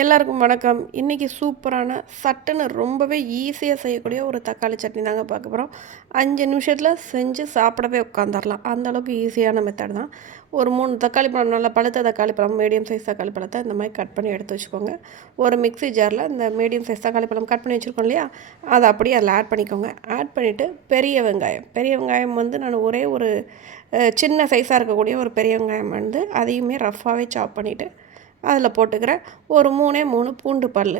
எல்லாருக்கும் வணக்கம். இன்றைக்கி சூப்பரான சட்டுன்னு ரொம்பவே ஈஸியாக செய்யக்கூடிய ஒரு தக்காளி சட்னி தாங்க பார்க்க போகிறோம் அஞ்சு நிமிஷத்தில் செஞ்சு சாப்பிடவே உட்காந்துடலாம் அந்தளவுக்கு ஈஸியான மெத்தட் தான். ஒரு மூணு தக்காளி பழம் நல்லா பழுத்த தக்காளி பழம் மீடியம் சைஸ் தக்காளி பழத்தை இந்த மாதிரி கட் பண்ணி எடுத்து வச்சுக்கோங்க. ஒரு மிக்ஸி ஜாரில் இந்த மீடியம் சைஸ் தக்காளி பழம் கட் பண்ணி வச்சுருக்கோம் இல்லையா? அதை அப்படியே அதில் ஆட் பண்ணிக்கோங்க. ஆட் பண்ணிவிட்டு பெரிய வெங்காயம். பெரிய வெங்காயம் வந்து நான் ஒரே ஒரு சின்ன சைஸாக இருக்கக்கூடிய ஒரு பெரிய வெங்காயம் வந்து அதையுமே ரஃப்பாகவே சாப் பண்ணிவிட்டு அதில் போட்டுக்கிறேன். ஒரு மூணே மூணு பூண்டு பல்.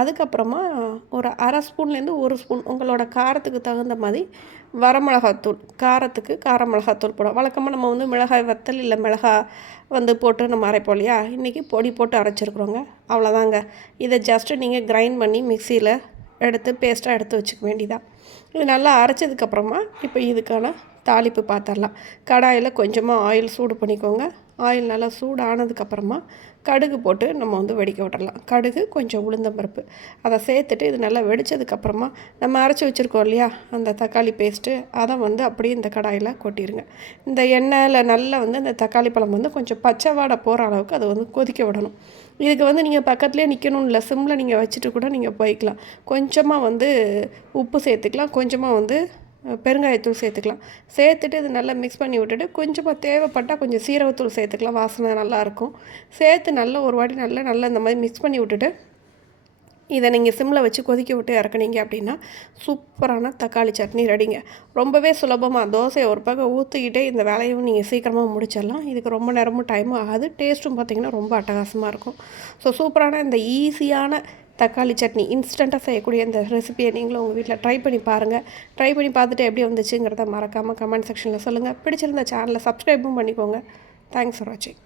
அதுக்கப்புறமா ஒரு அரை ஸ்பூன்லேருந்து ஒரு ஸ்பூன் உங்களோட காரத்துக்கு தகுந்த மாதிரி வரமிளகாத்தூள் காரத்துக்கு கார மிளகாத்தூள் போடும் வழக்கமாக நம்ம வந்து மிளகாய் வத்தல் இல்லை மிளகா வந்து போட்டு நம்ம அரைப்போம் இல்லையா? இன்றைக்கி பொடி போட்டு அரைச்சிருக்குறோங்க. அவ்வளோதாங்க. இதை ஜஸ்ட்டு நீங்கள் கிரைண்ட் பண்ணி மிக்சியில் எடுத்து பேஸ்ட்டாக எடுத்து வச்சுக்க வேண்டியதான் இது நல்லா அரைச்சதுக்கப்புறமா இப்போ இதுக்கான தாளிப்பு பார்த்துடலாம். கடாயில் கொஞ்சமாக ஆயில் சூடு பண்ணிக்கோங்க. ஆயில் நல்லா சூடானதுக்கப்புறமா கடுகு போட்டு நம்ம வந்து வெடிக்க விட்டுறலாம். கடுகு கொஞ்சம் உளுந்தம்பருப்பு அதை சேர்த்துட்டு இது நல்லா வெடித்ததுக்கப்புறமா நம்ம அரைச்சி வச்சுருக்கோம் இல்லையா? அந்த தக்காளி பேஸ்ட்டு அதை வந்து அப்படியே இந்த கடாயில் கொட்டிடுங்க இந்த எண்ணெயில் நல்லா வந்து இந்த தக்காளி பழம் வந்து கொஞ்சம் பச்சை வாடை போகிற அளவுக்கு அதை வந்து கொதிக்க விடணும். இதுக்கு வந்து நீங்கள் பக்கத்துலேயே நிற்கணும் இல்லை சிம்மில் நீங்கள் வச்சுட்டு கூட நீங்கள் போய்க்கலாம். கொஞ்சமாக வந்து உப்பு சேர்த்துக்கலாம். கொஞ்சமாக வந்து பெருங்காயத்தூள் சேர்த்துக்கலாம். சேர்த்துட்டு இது நல்லா மிக்ஸ் பண்ணி விட்டுட்டு கொஞ்சமாக தேவைப்பட்டால் கொஞ்சம் சீரகத்தூள் சேர்த்துக்கலாம். வாசனை நல்லாயிருக்கும் சேர்த்து நல்லா ஒரு வாட்டி நல்லா நல்லா இந்த மாதிரி மிக்ஸ் பண்ணி விட்டுட்டு இதை நீங்கள் சிம்மில் வச்சு கொதிக்க விட்டு இறக்குனீங்க அப்படின்னா சூப்பரான தக்காளி சட்னி ரெடிங்க. ரொம்பவே சுலபமாக தோசையை ஒரு பக்கம் ஊற்றிக்கிட்டே இந்த வேலையும் நீங்கள் சீக்கிரமாக முடிச்சிடலாம். இதுக்கு ரொம்ப நேரமும் டைமும் ஆகாது. டேஸ்ட்டும் பார்த்திங்கன்னா ரொம்ப அட்டகாசமாக இருக்கும். ஸோ சூப்பரான இந்த ஈஸியான தக்காளி சட்னி இன்ஸ்டண்ட்டாக செய்யக்கூடிய இந்த ரெசிபியை நீங்களும் உங்கள் வீட்டில் ட்ரை பண்ணி பாருங்கள் ட்ரை பண்ணி பார்த்துட்டு எப்படி வந்துச்சுங்கிறத மறக்காமல் கமெண்ட் செக்ஷனில் சொல்லுங்கள் பிடிச்சிருந்த சேனலை சப்ஸ்கிரைபும் பண்ணிக்கோங்க. தேங்க்ஸ் ஃபார் வாட்சிங்